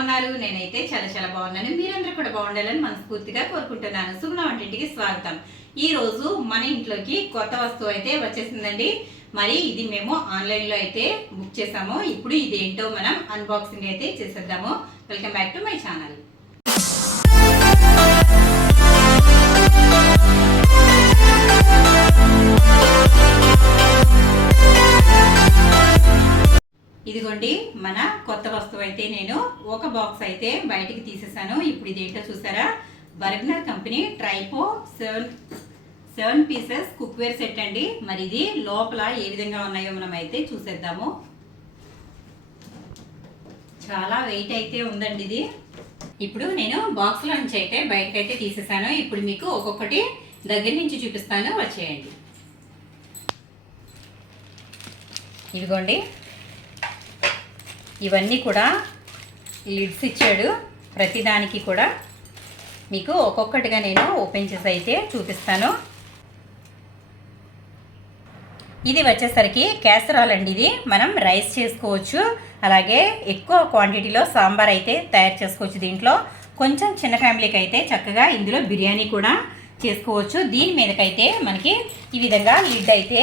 ఉన్నారు? నేనైతే చాలా బాగున్నాను. మీరందరూ కూడా బాగుండాలని మనస్ఫూర్తిగా కోరుకుంటున్నాను. సుగుణ వంటింటికి స్వాగతం. ఈ రోజు మన ఇంట్లోకి కొత్త వస్తువు అయితే వచ్చేసిందండి. మరి ఇది మేము ఆన్లైన్ లో అయితే బుక్ చేసాము. ఇప్పుడు ఇదేంటో మనం అన్బాక్సింగ్ అయితే చేసేద్దాము. Welcome back to my channel. ఇదిగోండి మన కొత్త వస్తువు అయితే నేను ఒక బాక్స్ అయితే బయటికి తీసేసాను. ఇప్పుడు ఇదేంటో చూసారా? బర్గ్నర్ కంపెనీ ట్రైపో 7 పీసెస్ కుక్వేర్ సెట్ అండి. మరి ఇది లోపల ఏ విధంగా ఉన్నాయో మనం అయితే చూసేద్దాము. చాలా వెయిట్ అయితే ఉందండి ఇది. ఇప్పుడు నేను బాక్స్ లో నుంచి అయితే బయటకైతే తీసేసాను. ఇప్పుడు మీకు ఒక్కొక్కటి దగ్గర నుంచి చూపిస్తాను, వచ్చేయండి. ఇదిగోండి, ఇవన్నీ కూడా లిడ్స్ ఇచ్చాడు. ప్రతిదానికి కూడా మీకు ఒక్కొక్కటిగా నేను ఓపెన్ చేసి అయితే చూపిస్తాను. ఇది వచ్చేసరికి క్యాసరాల్ అండి. ఇది మనం రైస్ చేసుకోవచ్చు, అలాగే ఎక్కువ క్వాంటిటీలో సాంబార్ అయితే తయారు చేసుకోవచ్చు. దీంట్లో కొంచెం చిన్న ఫ్యామిలీకి అయితే చక్కగా ఇందులో బిర్యానీ కూడా చేసుకోవచ్చు. దీని మీదకైతే మనకి ఈ విధంగా లిడ్ అయితే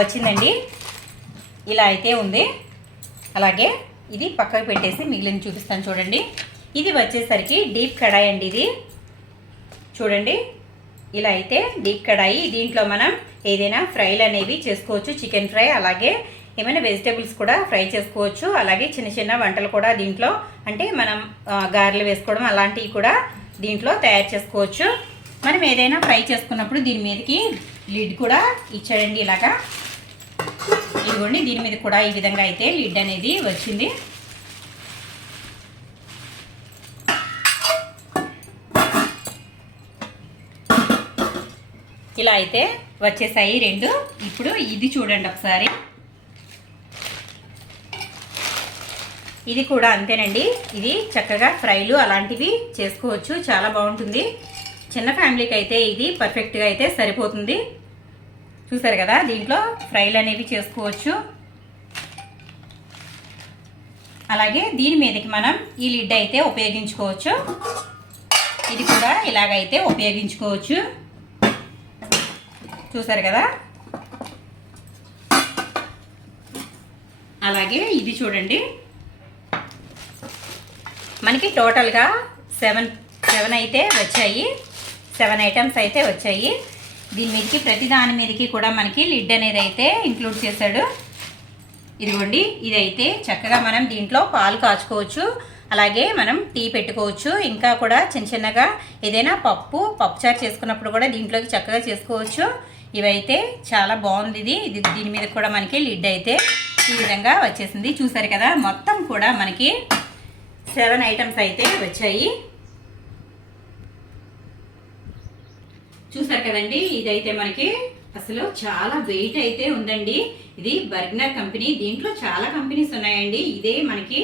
వచ్చిందండి. ఇలా అయితే ఉంది. అలాగే ఇది పక్కకు పెట్టేసి మిగిలిన చూపిస్తాను చూడండి. ఇది వచ్చేసరికి డీప్ కడాయి అండి. ఇది చూడండి, ఇలా అయితే డీప్ కడాయి. దీంట్లో మనం ఏదైనా ఫ్రైలు అనేవి చేసుకోవచ్చు. చికెన్ ఫ్రై, అలాగే ఏమైనా వెజిటేబుల్స్ కూడా ఫ్రై చేసుకోవచ్చు. అలాగే చిన్న వంటలు కూడా దీంట్లో, అంటే మనం గారెలు వేసుకోవడం అలాంటివి కూడా దీంట్లో తయారు చేసుకోవచ్చు. మనం ఏదైనా ఫ్రై చేసుకున్నప్పుడు దీని మీదకి లిడ్ కూడా ఇచ్చాడండి. ఇలాగా ఇదిగోండి, దీని మీద కూడా ఈ విధంగా అయితే లిడ్ అనేది వచ్చింది. ఇలా అయితే వచ్చేసాయి రెండు. ఇప్పుడు ఇది చూడండి ఒకసారి. ఇది కూడా అంతేనండి. ఇది చక్కగా ఫ్రైలు అలాంటివి చేసుకోవచ్చు. చాలా బాగుంటుంది. చిన్న ఫ్యామిలీకి అయితే ఇది పర్ఫెక్ట్గా అయితే సరిపోతుంది. చూసారు కదా, దీంట్లో ఫ్రైలు అనేవి చేసుకోవచ్చు. అలాగే దీని మీదకి మనం ఈ లిడ్ అయితే ఉపయోగించుకోవచ్చు. ఇది కూడా ఇలాగైతే ఉపయోగించుకోవచ్చు. చూసారు కదా. అలాగే ఇది చూడండి, మనకి టోటల్గా 7 అయితే వచ్చాయి. 7 ఐటమ్స్ అయితే వచ్చాయి. దీని మీదకి ప్రతి దాని మీదకి కూడా మనకి లిడ్ అనేది అయితే ఇంక్లూడ్ చేశాడు. ఇదిగోండి, ఇదైతే చక్కగా మనం దీంట్లో పాలు కాచుకోవచ్చు, అలాగే మనం టీ పెట్టుకోవచ్చు. ఇంకా కూడా చిన్నగా ఏదైనా పప్పుచారు చేసుకున్నప్పుడు కూడా దీంట్లోకి చక్కగా చేసుకోవచ్చు. ఇవైతే చాలా బాగుంది. ఇది దీని మీద కూడా మనకి లిడ్ అయితే ఈ విధంగా వచ్చేసింది. చూసారు కదా, మొత్తం కూడా మనకి 7 ఐటమ్స్ అయితే వచ్చాయి. చూసారు కదండి, ఇదైతే మనకి అసలు చాలా వెయిట్ అయితే ఉందండి. ఇది బర్గ్నర్ కంపెనీ. దీంట్లో చాలా కంపెనీస్ ఉన్నాయండి. ఇదే మనకి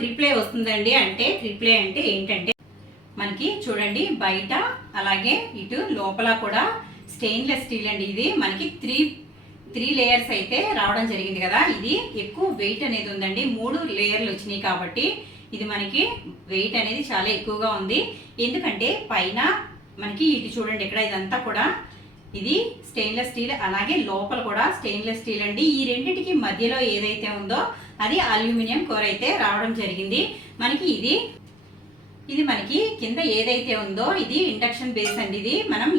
ట్రిప్లే వస్తుందండి. అంటే ట్రిప్లే అంటే ఏంటంటే మనకి చూడండి, బయట అలాగే ఇటు లోపల కూడా స్టెయిన్లెస్ స్టీల్ అండి. ఇది మనకి త్రీ లేయర్స్ అయితే రావడం జరిగింది కదా. ఇది ఎక్కువ వెయిట్ అనేది ఉందండి. 3 లేయర్లు వచ్చినాయి కాబట్టి ఇది మనకి వెయిట్ అనేది చాలా ఎక్కువగా ఉంది. ఎందుకంటే పైన మనకి ఇటు చూడండి, ఇక్కడ ఇదంతా కూడా ఇది స్టెయిన్లెస్ స్టీల్, అలాగే లోపల కూడా స్టెయిన్లెస్ స్టీల్ అండి. ఈ రెండింటికి మధ్యలో ఏదైతే ఉందో అది అల్యూమినియం కోర్ అయితే రావడం జరిగింది. మనకి ఇది మనకి కింద ఏదైతే ఉందో ఇది ఇండక్షన్ బేస్ అండి. ఇది మనం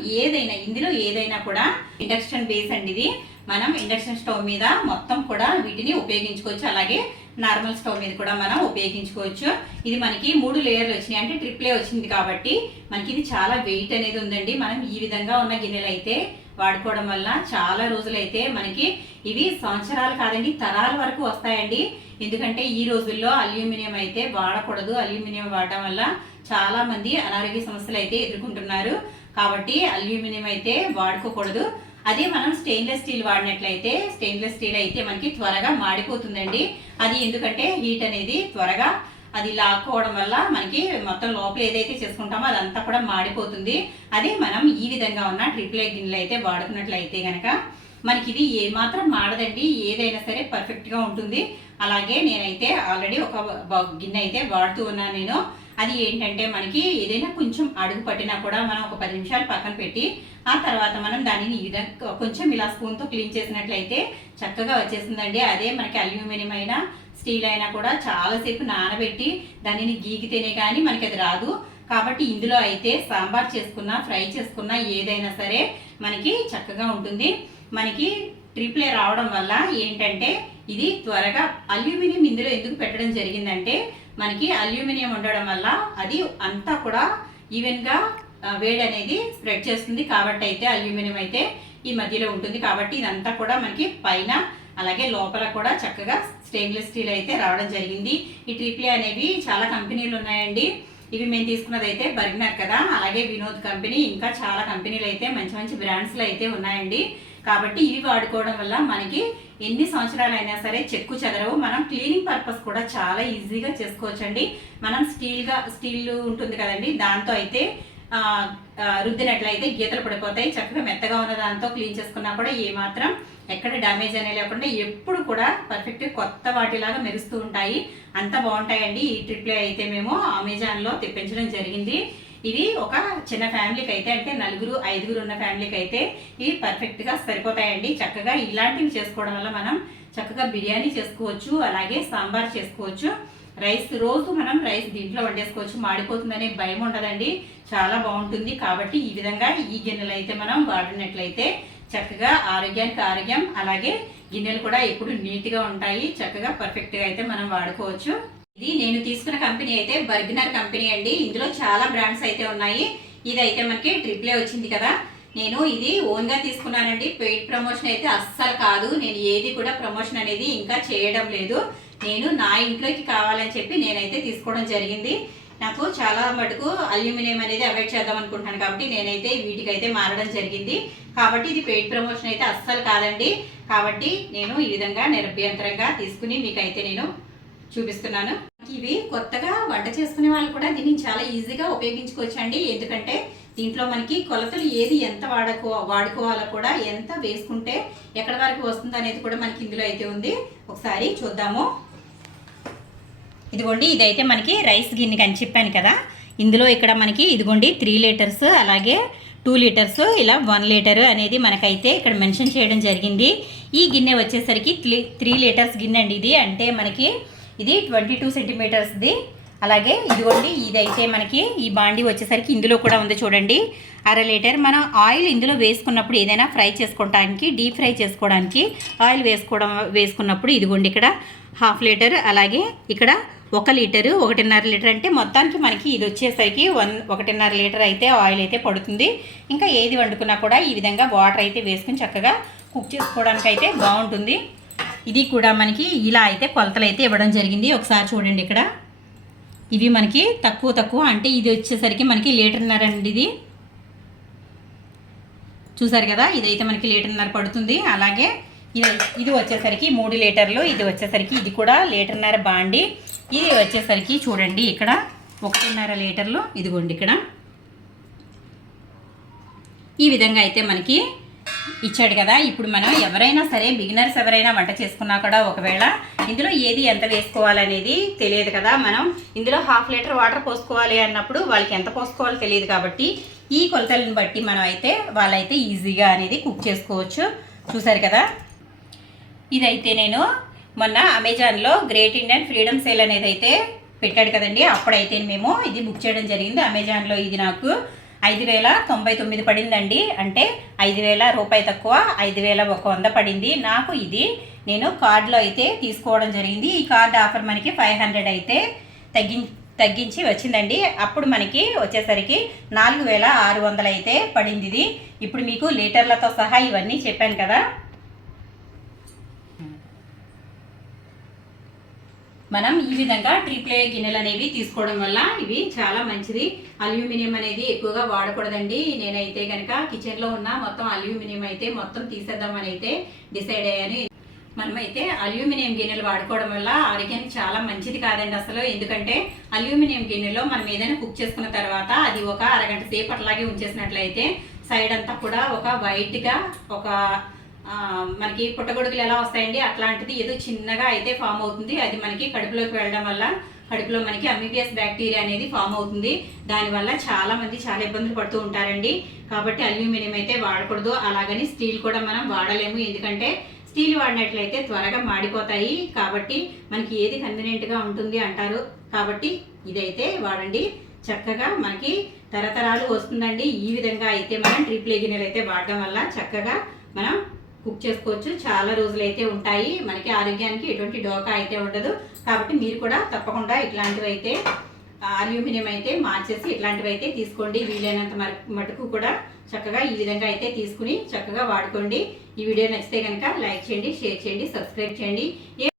ఇందులో ఏదైనా కూడా ఇండక్షన్ బేస్ అండి. ఇది మనం ఇండక్షన్ స్టవ్ మీద మొత్తం కూడా వీటిని ఉపయోగించుకోవచ్చు. అలాగే నార్మల్ స్టవ్ మీద కూడా మనం ఉపయోగించుకోవచ్చు. ఇది మనకి 3 లేయర్లు వచ్చినాయి, అంటే ట్రిప్లే వచ్చింది కాబట్టి మనకి ఇది చాలా వెయిట్ అనేది ఉందండి. మనం ఈ విధంగా ఉన్న గిన్నెలు అయితే వాడుకోవడం వల్ల చాలా రోజులైతే మనకి ఇవి సంవత్సరాలు కాదండి, తరాల వరకు వస్తాయండి. ఎందుకంటే ఈ రోజుల్లో అల్యూమినియం అయితే వాడకూడదు. అల్యూమినియం వాడటం వల్ల చాలా మంది అనారోగ్య సమస్యలు అయితే ఎదుర్కొంటున్నారు. కాబట్టి అల్యూమినియం అయితే వాడుకోకూడదు. అదే మనం స్టెయిన్లెస్ స్టీల్ వాడినట్లయితే, స్టెయిన్లెస్ స్టీల్ అయితే మనకి త్వరగా మాడిపోతుందండి. అది ఎందుకంటే హీట్ అనేది త్వరగా అది లాక్కోవడం వల్ల మనకి మొత్తం లోపల ఏదైతే చేసుకుంటామో అదంతా కూడా మాడిపోతుంది. అదే మనం ఈ విధంగా ఉన్న ట్రిప్లే గిన్నెలు అయితే వాడుకున్నట్లయితే కనుక మనకి ఇది ఏమాత్రం మాడదండి. ఏదైనా సరే పర్ఫెక్ట్గా ఉంటుంది. అలాగే నేనైతే ఆల్రెడీ ఒక గిన్నె అయితే వాడుతూ ఉన్నాను నేను. అది ఏంటంటే మనకి ఏదైనా కొంచెం అడుగు పట్టినా కూడా మనం ఒక 10 నిమిషాలు పక్కన పెట్టి ఆ తర్వాత మనం దానిని కొంచెం ఇలా స్పూన్తో క్లీన్ చేసినట్లయితే చక్కగా వచ్చేసిందండి. అదే మనకి అల్యూమినియం అయినా స్టీల్ అయినా కూడా చాలాసేపు నానబెట్టి దానిని గీకితేనే కానీ మనకి అది రాదు. కాబట్టి ఇందులో అయితే సాంబార్ చేసుకున్నా ఫ్రై చేసుకున్నా ఏదైనా సరే మనకి చక్కగా ఉంటుంది. మనకి ట్రిప్లే రావడం వల్ల ఏంటంటే ఇది త్వరగా అల్యూమినియం ఇందులో ఎందుకు పెట్టడం జరిగిందంటే మనకి అల్యూమినియం ఉండడం వల్ల అది అంతా కూడా ఈవెన్గా వేడి అనేది స్ప్రెడ్ చేస్తుంది. కాబట్టి అయితే అల్యూమినియం అయితే ఈ మధ్యలో ఉంటుంది. కాబట్టి ఇదంతా కూడా మనకి పైన అలాగే లోపల కూడా చక్కగా స్టెయిన్లెస్ స్టీల్ అయితే రావడం జరిగింది. ఈ ట్రిప్లే అనేవి చాలా కంపెనీలు ఉన్నాయండి. ఇవి మేము తీసుకున్నది అయితే బర్గ్నర్ కదా, అలాగే వినోద్ కంపెనీ, ఇంకా చాలా కంపెనీలు అయితే మంచి మంచి బ్రాండ్స్లో అయితే ఉన్నాయండి. కాబట్టి ఇవి వాడుకోవడం వల్ల మనకి ఎన్ని సంవత్సరాలు అయినా సరే చెక్కు చెదరవు. మనం క్లీనింగ్ పర్పస్ కూడా చాలా ఈజీగా చేసుకోవచ్చండి. మనం స్టీల్ ఉంటుంది కదండి, దాంతో అయితే రుద్దినట్లయితే గీతలు పడిపోతాయి. చక్కగా మెత్తగా ఉన్న దాంతో క్లీన్ చేసుకున్నా కూడా ఏమాత్రం ఎక్కడ డ్యామేజ్ అనే లేకుండా ఎప్పుడు కూడా పర్ఫెక్ట్ కొత్త వాటిలాగా మెరుస్తూ ఉంటాయి. అంత బాగుంటాయండి. ఈ ట్రిప్లే అయితే మేము అమెజాన్లో తెప్పించడం జరిగింది. ఇవి ఒక చిన్న ఫ్యామిలీకి అయితే అంటే 4-5 ఉన్న ఫ్యామిలీకి అయితే ఇవి పర్ఫెక్ట్గా సరిపోతాయండి. చక్కగా ఇలాంటివి చేసుకోవడం వల్ల మనం చక్కగా బిర్యానీ చేసుకోవచ్చు, అలాగే సాంబార్ చేసుకోవచ్చు. రోజు మనం రైస్ దీంట్లో వండేసుకోవచ్చు. మాడిపోతుందనే భయం ఉండదండి, చాలా బాగుంటుంది. కాబట్టి ఈ విధంగా ఈ గిన్నెలు అయితే మనం వాడినట్లయితే చక్కగా ఆరోగ్యానికి ఆరోగ్యం, అలాగే గిన్నెలు కూడా ఎప్పుడు నీట్గా ఉంటాయి. చక్కగా పర్ఫెక్ట్గా అయితే మనం వాడుకోవచ్చు. ఇది నేను తీసుకున్న కంపెనీ అయితే బర్గ్నర్ కంపెనీ అండి. ఇందులో చాలా బ్రాండ్స్ అయితే ఉన్నాయి. ఇదైతే మనకి ట్రిప్లే వచ్చింది కదా, నేను ఇది ఓన్గా తీసుకున్నానండి. పెయిడ్ ప్రమోషన్ అయితే అస్సలు కాదు. నేను ఏది కూడా ప్రమోషన్ అనేది ఇంకా చేయడం లేదు. నేను నా ఇంట్లోకి కావాలని చెప్పి నేనైతే తీసుకోవడం జరిగింది. నాకు చాలా మటుకు అల్యూమినియం అనేది అవాయిడ్ చేద్దాం అనుకుంటున్నాను కాబట్టి నేనైతే వీటికైతే మారడం జరిగింది. కాబట్టి ఇది పెయిడ్ ప్రమోషన్ అయితే అస్సలు కాదండి. కాబట్టి నేను ఈ విధంగా నిరభ్యంతరంగా తీసుకుని మీకైతే నేను చూపిస్తున్నాను. ఇవి కొత్తగా వంట చేసుకునే వాళ్ళు కూడా దీన్ని చాలా ఈజీగా ఉపయోగించుకోవచ్చండి. ఎందుకంటే దీంట్లో మనకి కొలతలు ఏది ఎంత వాడుకోవాలో కూడా, ఎంత వేసుకుంటే ఎక్కడి వరకు వస్తుంది అనేది కూడా మనకి ఇందులో అయితే ఉంది. ఒకసారి చూద్దాము. ఇదిగోండి, ఇదైతే మనకి రైస్ గిన్నెకి అని చెప్పాను కదా. ఇందులో ఇక్కడ మనకి ఇదిగోండి 3 లీటర్స్ అలాగే 2 లీటర్స్ ఇలా 1 లీటర్ అనేది మనకైతే ఇక్కడ మెన్షన్ చేయడం జరిగింది. ఈ గిన్నె వచ్చేసరికి 3 లీటర్స్ గిన్నె అండి ఇది. అంటే మనకి ఇది 22 సెంటీమీటర్స్ది. అలాగే ఇదిగోండి, ఇదైతే మనకి ఈ బాండీ వచ్చేసరికి ఇందులో కూడా ఉంది చూడండి, 1/2 లీటర్. మనం ఆయిల్ ఇందులో వేసుకున్నప్పుడు ఏదైనా ఫ్రై చేసుకోవడానికి, డీప్ ఫ్రై చేసుకోవడానికి ఆయిల్ వేసుకున్నప్పుడు ఇదిగోండి ఇక్కడ 1/2 లీటర్, అలాగే ఇక్కడ 1 లీటరు, 1.5 లీటర్. అంటే మొత్తానికి మనకి ఇది వచ్చేసరికి 1.5 లీటర్ అయితే ఆయిల్ అయితే పడుతుంది. ఇంకా ఏది వండుకున్నా కూడా ఈ విధంగా వాటర్ అయితే వేసుకుని చక్కగా కుక్ చేసుకోవడానికి అయితే బాగుంటుంది. ఇది కూడా మనకి ఇలా అయితే కొలతలు అయితే ఇవ్వడం జరిగింది. ఒకసారి చూడండి, ఇక్కడ ఇవి మనకి తక్కువ అంటే ఇది వచ్చేసరికి మనకి 1.5 లీటర్ అండి. ఇది చూసారు కదా, ఇదైతే మనకి 1.5 లీటర్ పడుతుంది. అలాగే ఇది వచ్చేసరికి 3 లీటర్లు. ఇది వచ్చేసరికి ఇది కూడా 1.5 లీటర్ బాండి. ఇది వచ్చేసరికి చూడండి ఇక్కడ 1.5 లీటర్లు. ఇదిగోండి ఇక్కడ ఈ విధంగా అయితే మనకి ఇచ్చాడు కదా. ఇప్పుడు మనం ఎవరైనా సరే బిగినర్స్ ఎవరైనా వంట చేసుకున్నా కూడా ఒకవేళ ఇందులో ఏది ఎంత వేసుకోవాలనేది తెలియదు కదా. మనం ఇందులో 1/2 లీటర్ వాటర్ పోసుకోవాలి అన్నప్పుడు వాళ్ళకి ఎంత పోసుకోవాలో తెలియదు. కాబట్టి ఈ కొలతలను బట్టి మనం అయితే వాళ్ళైతే ఈజీగా అనేది కుక్ చేసుకోవచ్చు. చూసారు కదా, ఇదైతే నేను మొన్న అమెజాన్లో గ్రేట్ ఇండియన్ ఫ్రీడమ్ సేల్ అనేది అయితే పెట్టాడు కదండి, అప్పుడైతే మేము ఇది బుక్ చేయడం జరిగింది అమెజాన్లో. ఇది నాకు 5,099 పడిందండి. అంటే 5,000 రూపాయి తక్కువ, 5,100 పడింది నాకు. ఇది నేను కార్డులో అయితే తీసుకోవడం జరిగింది. ఈ కార్డు ఆఫర్ మనకి 500 అయితే తగ్గించి వచ్చిందండి. అప్పుడు మనకి వచ్చేసరికి 4,600 అయితే పడింది ఇది. ఇప్పుడు మీకు లీటర్లతో సహా ఇవన్నీ చెప్పాను కదా. మనం ఈ విధంగా ట్రిప్లే గిన్నెలు అనేవి తీసుకోవడం వల్ల ఇవి చాలా మంచిది. అల్యూమినియం అనేది ఎక్కువగా వాడకూడదండి. నేనైతే కనుక కిచెన్లో ఉన్న మొత్తం అల్యూమినియం అయితే మొత్తం తీసేద్దామని అయితే డిసైడ్ అయ్యాను. మనమైతే అల్యూమినియం గిన్నెలు వాడుకోవడం వల్ల ఆరోగ్యానికి చాలా మంచిది కాదండి అసలు. ఎందుకంటే అల్యూమినియం గిన్నెలో మనం ఏదైనా కుక్ చేసుకున్న తర్వాత అది ఒక అరగంట సేపు అట్లాగే ఉంచేసినట్లయితే సైడ్ అంతా కూడా ఒక వైట్గా ఒక మనకి పుట్టగొడుగులు ఎలా వస్తాయండి అట్లాంటిది ఏదో చిన్నగా అయితే ఫామ్ అవుతుంది. అది మనకి కడుపులోకి వెళ్ళడం వల్ల కడుపులో మనకి అమీబియస్ బ్యాక్టీరియా అనేది ఫామ్ అవుతుంది. దానివల్ల చాలా మంది చాలా ఇబ్బందులు పడుతూ ఉంటారండి. కాబట్టి అల్యూమినియం అయితే వాడకూడదు. అలాగని స్టీల్ కూడా మనం వాడలేము, ఎందుకంటే స్టీల్ వాడినట్లయితే త్వరగా మాడిపోతాయి. కాబట్టి మనకి ఏది కన్వీనియంట్గా ఉంటుంది అంటారు, కాబట్టి ఇదైతే వాడండి. చక్కగా మనకి తరతరాలు వస్తుందండి. ఈ విధంగా అయితే మనం ట్రిప్లే గిన్నెలు అయితే వాడడం వల్ల చక్కగా మనం కుక్ చేసుకోవచ్చు. చాలా రోజులు అయితే ఉంటాయి. మనకి ఆరోగ్యానికి ఎటువంటి డోకా అయితే ఉండదు. కాబట్టి మీరు కూడా తప్పకుండా ఇట్లాంటివి అయితే అల్యూమినియం అయితే మార్చేసి ఇట్లాంటివి అయితే తీసుకోండి. వీలైనంత మటుకు కూడా చక్కగా ఈ విధంగా అయితే తీసుకుని చక్కగా వాడుకోండి. ఈ వీడియో నచ్చితే కనుక లైక్ చేయండి, షేర్ చేయండి, సబ్స్క్రైబ్ చేయండి.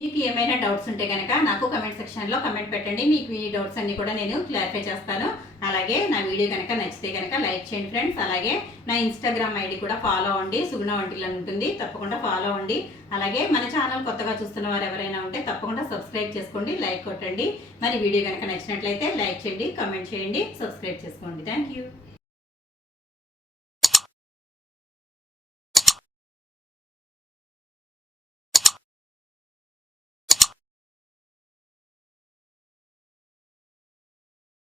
మీకు ఏమైనా డౌట్స్ ఉంటే కనుక నాకు కమెంట్ సెక్షన్లో కమెంట్ పెట్టండి. మీకు ఈ డౌట్స్ అన్ని కూడా నేను క్లారిఫై చేస్తాను. అలాగే నా వీడియో కనుక నచ్చితే కనుక లైక్ చేయండి ఫ్రెండ్స్. అలాగే నా ఇన్స్టాగ్రామ్ ఐడి కూడా ఫాలో అవ్వండి, సుగుణ వంటిల్ అని ఉంటుంది, తప్పకుండా ఫాలో అవ్వండి. అలాగే మన ఛానల్ కొత్తగా చూస్తున్న వారు ఎవరైనా ఉంటే తప్పకుండా సబ్స్క్రైబ్ చేసుకోండి, లైక్ కొట్టండి. మరి వీడియో కనుక నచ్చినట్లయితే లైక్ చేయండి, కమెంట్ చేయండి, సబ్స్క్రైబ్ చేసుకోండి. Thank you.